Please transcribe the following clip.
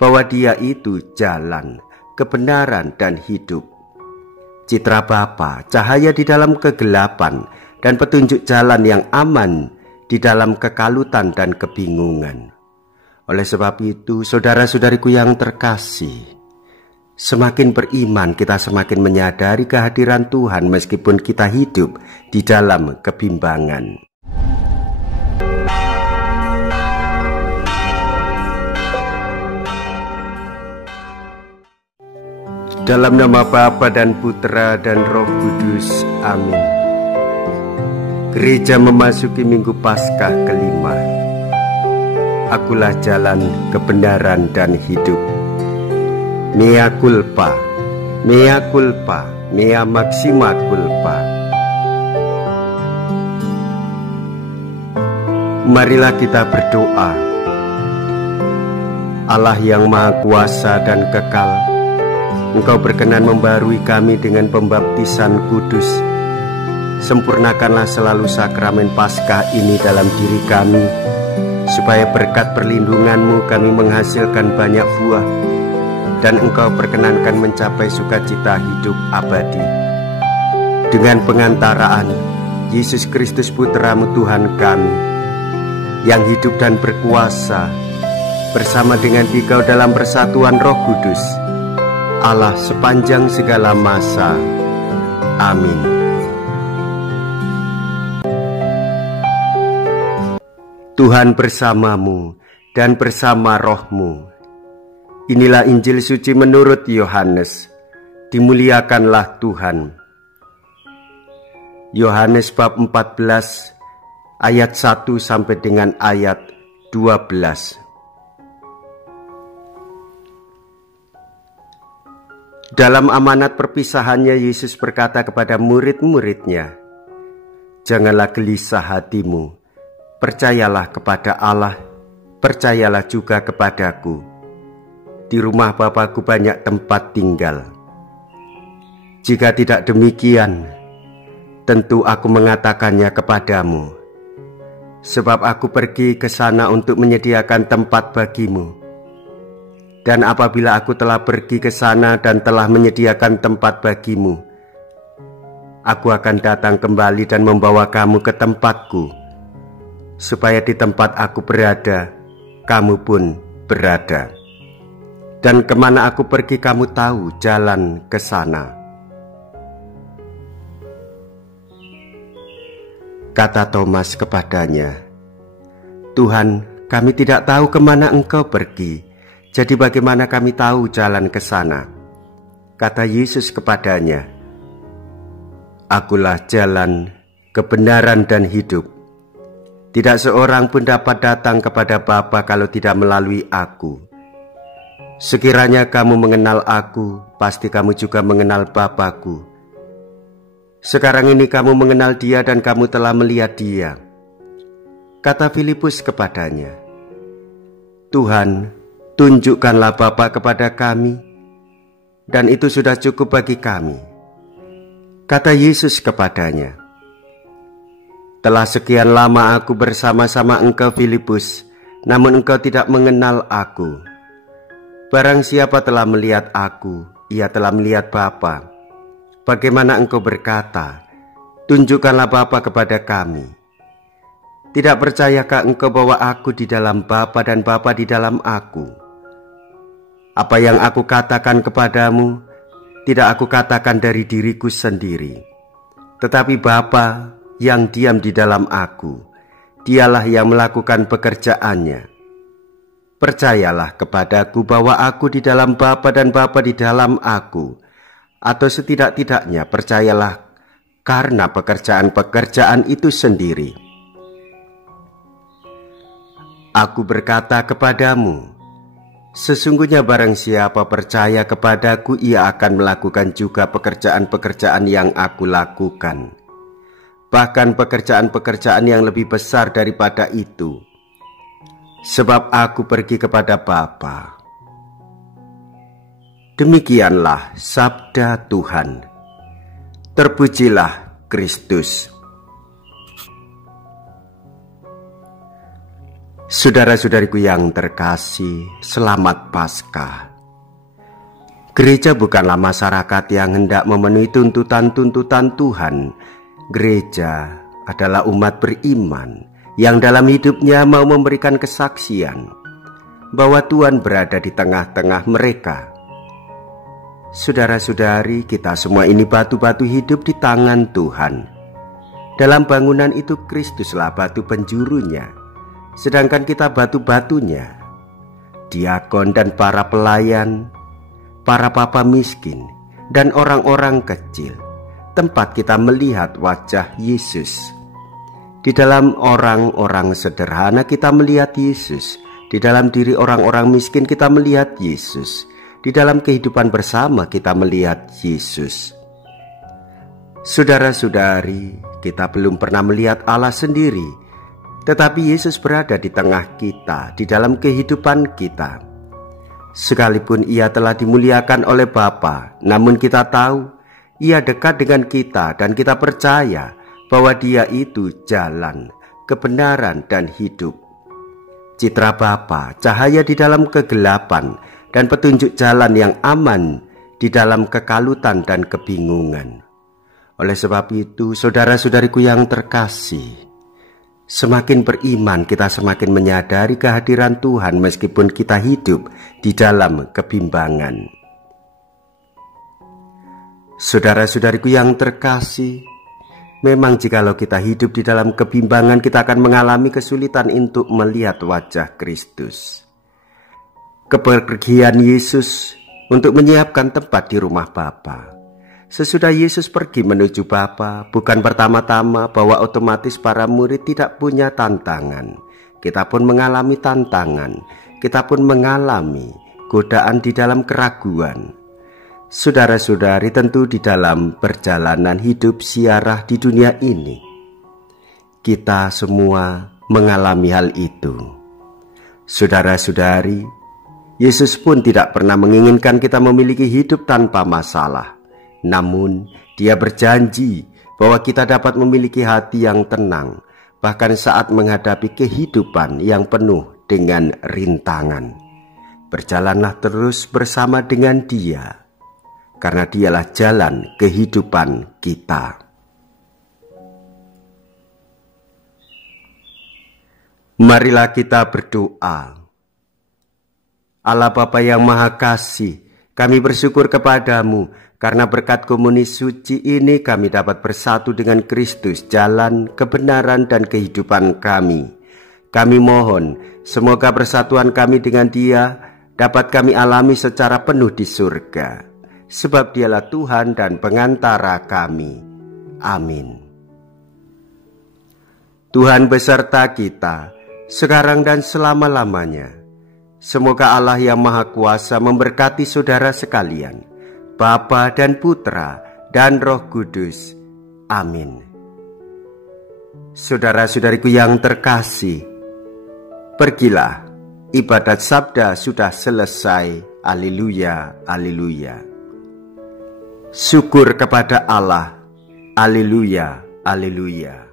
bahwa Dia itu jalan, kebenaran, dan hidup. Citra Bapa, cahaya di dalam kegelapan, dan petunjuk jalan yang aman di dalam kekalutan dan kebingungan. Oleh sebab itu, saudara-saudariku yang terkasih, semakin beriman kita semakin menyadari kehadiran Tuhan meskipun kita hidup di dalam kebimbangan. Dalam nama Bapa dan Putra dan Roh Kudus. Amin. Gereja memasuki Minggu Paskah kelima. Akulah jalan, kebenaran, dan hidup. Mea culpa, mea culpa, mea maxima culpa. Marilah kita berdoa. Allah yang Maha Kuasa dan Kekal, Engkau berkenan membarui kami dengan pembaptisan kudus. Sempurnakanlah selalu sakramen Paskah ini dalam diri kami, supaya berkat perlindungan-Mu kami menghasilkan banyak buah, dan Engkau perkenankan mencapai sukacita hidup abadi. Dengan pengantaraan Yesus Kristus Putra-Mu Tuhan kami, yang hidup dan berkuasa bersama dengan Dikau dalam persatuan Roh Kudus, Allah sepanjang segala masa. Amin. Tuhan bersamamu dan bersama rohmu. Inilah Injil suci menurut Yohanes. Dimuliakanlah Tuhan. Yohanes bab 14 ayat 1 sampai dengan ayat 12. Dalam amanat perpisahannya, Yesus berkata kepada murid-muridnya, "Janganlah gelisah hatimu, percayalah kepada Allah, percayalah juga kepadaku. Di rumah Bapa-Ku banyak tempat tinggal. Jika tidak demikian, tentu Aku mengatakannya kepadamu. Sebab Aku pergi ke sana untuk menyediakan tempat bagimu. Dan apabila Aku telah pergi ke sana dan telah menyediakan tempat bagimu, Aku akan datang kembali dan membawa kamu ke tempatku, supaya di tempat Aku berada, kamu pun berada. Dan kemana Aku pergi kamu tahu jalan ke sana." Kata Thomas kepadanya, "Tuhan, kami tidak tahu kemana Engkau pergi. Jadi bagaimana kami tahu jalan ke sana?" Kata Yesus kepadanya, "Akulah jalan, kebenaran, dan hidup. Tidak seorang pun dapat datang kepada Bapa kalau tidak melalui Aku. Sekiranya kamu mengenal Aku, pasti kamu juga mengenal Bapa-Ku. Sekarang ini kamu mengenal Dia dan kamu telah melihat Dia." Kata Filipus kepadanya, "Tuhan, tunjukkanlah Bapa kepada kami, dan itu sudah cukup bagi kami." Kata Yesus kepadanya, "Telah sekian lama Aku bersama-sama engkau Filipus, namun engkau tidak mengenal Aku. Barang siapa telah melihat Aku, ia telah melihat Bapa. Bagaimana engkau berkata, 'Tunjukkanlah Bapa kepada kami'? Tidak percayakah engkau bahwa Aku di dalam Bapa dan Bapa di dalam Aku? Apa yang Aku katakan kepadamu, tidak Aku katakan dari diriku sendiri, tetapi Bapa yang diam di dalam Aku, Dialah yang melakukan pekerjaannya. Percayalah kepadaku bahwa Aku di dalam Bapa dan Bapa di dalam Aku, atau setidak-tidaknya percayalah karena pekerjaan-pekerjaan itu sendiri. Aku berkata kepadamu, sesungguhnya barang siapa percaya kepadaku, ia akan melakukan juga pekerjaan-pekerjaan yang Aku lakukan. Bahkan pekerjaan-pekerjaan yang lebih besar daripada itu. Sebab Aku pergi kepada Bapa." Demikianlah sabda Tuhan. Terpujilah Kristus. Saudara-saudariku yang terkasih, selamat Paskah. Gereja bukanlah masyarakat yang hendak memenuhi tuntutan-tuntutan Tuhan. Gereja adalah umat beriman yang dalam hidupnya mau memberikan kesaksian bahwa Tuhan berada di tengah-tengah mereka. Saudara-saudari, kita semua ini batu-batu hidup di tangan Tuhan. Dalam bangunan itu Kristuslah batu penjurunya, sedangkan kita batu-batunya. Diakon dan para pelayan, para papa miskin, dan orang-orang kecil, tempat kita melihat wajah Yesus. Di dalam orang-orang sederhana kita melihat Yesus. Di dalam diri orang-orang miskin kita melihat Yesus. Di dalam kehidupan bersama kita melihat Yesus. Saudara-saudari, kita belum pernah melihat Allah sendiri, tetapi Yesus berada di tengah kita, di dalam kehidupan kita. Sekalipun Ia telah dimuliakan oleh Bapa, namun kita tahu Ia dekat dengan kita dan kita percaya bahwa Dia itu jalan, kebenaran, dan hidup. Citra Bapa, cahaya di dalam kegelapan, dan petunjuk jalan yang aman di dalam kekalutan dan kebingungan. Oleh sebab itu, saudara-saudariku yang terkasih, semakin beriman kita semakin menyadari kehadiran Tuhan meskipun kita hidup di dalam kebimbangan. Saudara-saudariku yang terkasih, memang jikalau kita hidup di dalam kebimbangan, kita akan mengalami kesulitan untuk melihat wajah Kristus. Kepergian Yesus untuk menyiapkan tempat di rumah Bapa. Sesudah Yesus pergi menuju Bapa, bukan pertama-tama bahwa otomatis para murid tidak punya tantangan. Kita pun mengalami tantangan, kita pun mengalami godaan di dalam keraguan. Saudara-saudari, tentu di dalam perjalanan hidup siarah di dunia ini, kita semua mengalami hal itu. Saudara-saudari, Yesus pun tidak pernah menginginkan kita memiliki hidup tanpa masalah. Namun Dia berjanji bahwa kita dapat memiliki hati yang tenang, bahkan saat menghadapi kehidupan yang penuh dengan rintangan. Berjalanlah terus bersama dengan Dia, karena Dialah jalan kehidupan kita. Marilah kita berdoa. Allah Bapa yang Maha Kasih, kami bersyukur kepadamu karena berkat komuni suci ini kami dapat bersatu dengan Kristus, jalan, kebenaran, dan kehidupan kami. Kami mohon, semoga persatuan kami dengan Dia dapat kami alami secara penuh di surga, sebab Dialah Tuhan dan pengantara kami. Amin. Tuhan beserta kita, sekarang dan selama-lamanya. Semoga Allah yang Maha Kuasa memberkati saudara sekalian, Bapa dan Putra dan Roh Kudus. Amin. Saudara-saudariku yang terkasih, pergilah, ibadat sabda sudah selesai. Haleluya, haleluya. Syukur kepada Allah. Haleluya, haleluya.